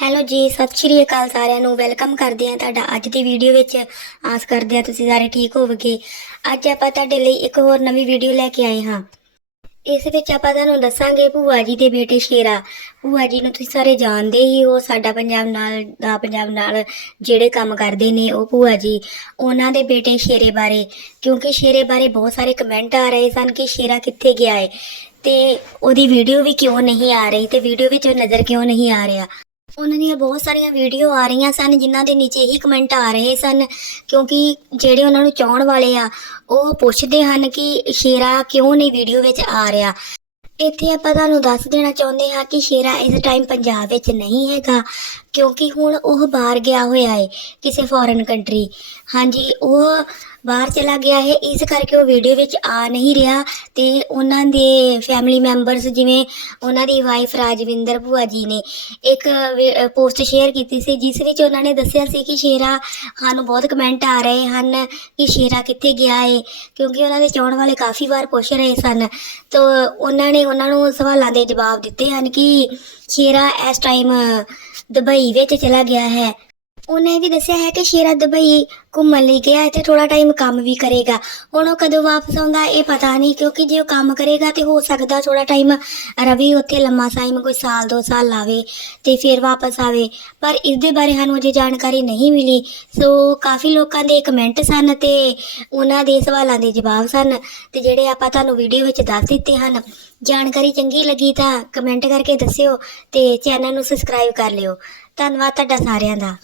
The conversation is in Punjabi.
ਹੈਲੋ ਜੀ, ਸਤਿ ਸ਼੍ਰੀ ਅਕਾਲ ਸਾਰਿਆਂ ਨੂੰ। ਵੈਲਕਮ ਕਰਦੇ ਹਾਂ ਤੁਹਾਡਾ ਅੱਜ ਦੀ ਵੀਡੀਓ ਵਿੱਚ। ਆਸ ਕਰਦੇ ਹਾਂ ਤੁਸੀਂ ਸਾਰੇ ਠੀਕ ਹੋਵੋਗੇ। ਅੱਜ ਆਪਾਂ ਤੁਹਾਡੇ ਲਈ ਇੱਕ ਹੋਰ ਨਵੀਂ ਵੀਡੀਓ ਲੈ ਕੇ ਆਏ ਹਾਂ। ਇਸ ਵਿੱਚ ਆਪਾਂ ਤੁਹਾਨੂੰ ਦੱਸਾਂਗੇ ਭੂਆ ਜੀ ਦੇ ਬੇਟੇ ਸ਼ੇਰਾ। ਭੂਆ ਜੀ ਨੂੰ ਤੁਸੀਂ ਸਾਰੇ ਜਾਣਦੇ ਹੀ ਹੋ, ਸਾਡਾ ਪੰਜਾਬ ਨਾਲ ਦਾ ਪੰਜਾਬ ਨਾਲ ਜਿਹੜੇ ਕੰਮ ਕਰਦੇ ਨੇ ਉਹ ਭੂਆ ਜੀ। ਉਹਨਾਂ ਦੇ ਬੇਟੇ ਸ਼ੇਰੇ ਬਾਰੇ। ਕਿਉਂਕਿ ਸ਼ੇਰੇ ਬਾਰੇ ਬਹੁਤ ਸਾਰੇ ਕਮੈਂਟ ਆ ਰਹੇ ਸਨ ਕਿ ਸ਼ੇਰਾ ਕਿੱਥੇ ਗਿਆ ਹੈ ਤੇ ਉਹਦੀ ਵੀਡੀਓ ਵੀ ਕਿਉਂ ਨਹੀਂ ਆ ਰਹੀ ਤੇ ਵੀਡੀਓ ਵਿੱਚ ਨਜ਼ਰ ਕਿਉਂ ਨਹੀਂ ਆ ਰਿਹਾ। ਉਹਨਾਂ ਦੀਆਂ ਬਹੁਤ ਸਾਰੀਆਂ ਵੀਡੀਓ ਆ ਰਹੀਆਂ ਸਨ, ਜਿਨ੍ਹਾਂ ਦੇ ਨੀਚੇ ਹੀ ਕਮੈਂਟ ਆ ਰਹੇ ਸਨ, ਕਿਉਂਕਿ ਜਿਹੜੇ ਉਹਨਾਂ ਨੂੰ ਚਾਹਣ ਵਾਲੇ ਆ, ਉਹ ਪੁੱਛਦੇ ਹਨ ਕਿ ਸ਼ੇਰਾ ਕਿਉਂ ਨਹੀਂ ਵੀਡੀਓ ਵਿੱਚ ਆ ਰਿਹਾ। ਇੱਥੇ ਆਪਾਂ ਤੁਹਾਨੂੰ ਦੱਸ ਦੇਣਾ ਚਾਹੁੰਦੇ ਹਾਂ ਕਿ ਸ਼ੇਰਾ ਇਸ ਟਾਈਮ ਪੰਜਾਬ ਵਿੱਚ ਨਹੀਂ ਹੈਗਾ, ਕਿਉਂਕਿ ਹੁਣ ਉਹ ਬਾਹਰ ਗਿਆ ਹੋਇਆ ਹੈ ਕਿਸੇ ਫੋਰਨ ਕੰਟਰੀ ਹਾਂਜੀ, ਉਹ ਬਾਹਰ ਚਲਾ ਗਿਆ ਹੈ, ਇਸ ਕਰਕੇ ਉਹ ਵੀਡੀਓ ਵਿੱਚ ਆ ਨਹੀਂ ਰਿਹਾ ਤੇ ਉਹਨਾਂ ਦੇ ਫੈਮਿਲੀ ਮੈਂਬਰਸ ਜਿਵੇਂ ਉਹਨਾਂ ਦੀ ਵਾਈਫ ਰਾਜਵਿੰਦਰ ਭੂਆ ਜੀ ਨੇ ਇੱਕ ਪੋਸਟ ਸ਼ੇਅਰ ਕੀਤੀ ਸੀ, ਜਿਸ ਵਿੱਚ ਉਹਨਾਂ ਨੇ ਦੱਸਿਆ ਸੀ ਕਿ ਸ਼ੇਰਾ ਸਾਨੂੰ ਬਹੁਤ ਕਮੈਂਟ ਆ ਰਹੇ ਹਨ ਕਿ ਸ਼ੇਰਾ ਕਿੱਥੇ ਗਿਆ ਹੈ ਕਿਉਂਕਿ ਉਹਨਾਂ ਦੇ ਚਾਹਣ ਵਾਲੇ ਕਾਫੀ ਵਾਰ ਪੁੱਛ ਰਹੇ ਸਨ। ਤਾਂ ਉਹਨਾਂ ਨੇ ਉਹਨਾਂ ਨੂੰ ਸਵਾਲਾਂ ਦੇ ਜਵਾਬ ਦਿੱਤੇ ਹਨ ਕਿ ਸ਼ੇਰਾ ਇਸ ਟਾਈਮ ਦੁਬਈ ਵਿੱਚ ਚਲਾ ਗਿਆ ਹੈ। ਉਹਨੇ ਵੀ ਦੱਸਿਆ ਹੈ ਕਿ ਸ਼ੇਰਾ ਦੁਬਈ ਘੁੰਮਣ ਲਈ ਗਿਆ ਹੈ ਤੇ ਥੋੜਾ ਟਾਈਮ ਕੰਮ ਵੀ ਕਰੇਗਾ। ਹੁਣ ਉਹ ਕਦੋਂ ਵਾਪਸ ਆਉਂਦਾ ਇਹ ਪਤਾ ਨਹੀਂ, ਕਿਉਂਕਿ ਜੇ ਉਹ ਕੰਮ ਕਰੇਗਾ ਤੇ ਹੋ ਸਕਦਾ ਥੋੜਾ ਟਾਈਮ ਰਵੀ ਉੱਥੇ ਲੰਮਾ ਟਾਈਮ ਕੋਈ ਸਾਲ, ਦੋ ਸਾਲ ਲਾਵੇ ਤੇ ਫਿਰ ਵਾਪਸ ਆਵੇ। ਪਰ ਇਸ ਦੇ ਬਾਰੇ ਸਾਨੂੰ ਅਜੇ ਜਾਣਕਾਰੀ ਨਹੀਂ ਮਿਲੀ। ਸੋ ਕਾਫੀ ਲੋਕਾਂ ਦੇ ਕਮੈਂਟ ਸਨ ਤੇ ਉਹਨਾਂ ਦੇ ਸਵਾਲਾਂ ਦੇ ਜਵਾਬ ਸਨ ਤੇ ਜਿਹੜੇ ਆਪਾਂ ਤੁਹਾਨੂੰ ਵੀਡੀਓ ਵਿੱਚ ਦੱਸ ਦਿੱਤੇ ਹਨ, ਜਾਣਕਾਰੀ ਚੰਗੀ ਲੱਗੀ ਤਾਂ ਕਮੈਂਟ ਕਰਕੇ ਦੱਸਿਓ ਤੇ ਚੈਨਲ ਨੂੰ ਸਬਸਕ੍ਰਾਈਬ ਕਰ ਲਿਓ। ਧੰਨਵਾਦ ਤੁਹਾਡਾ ਸਾਰਿਆਂ ਦਾ।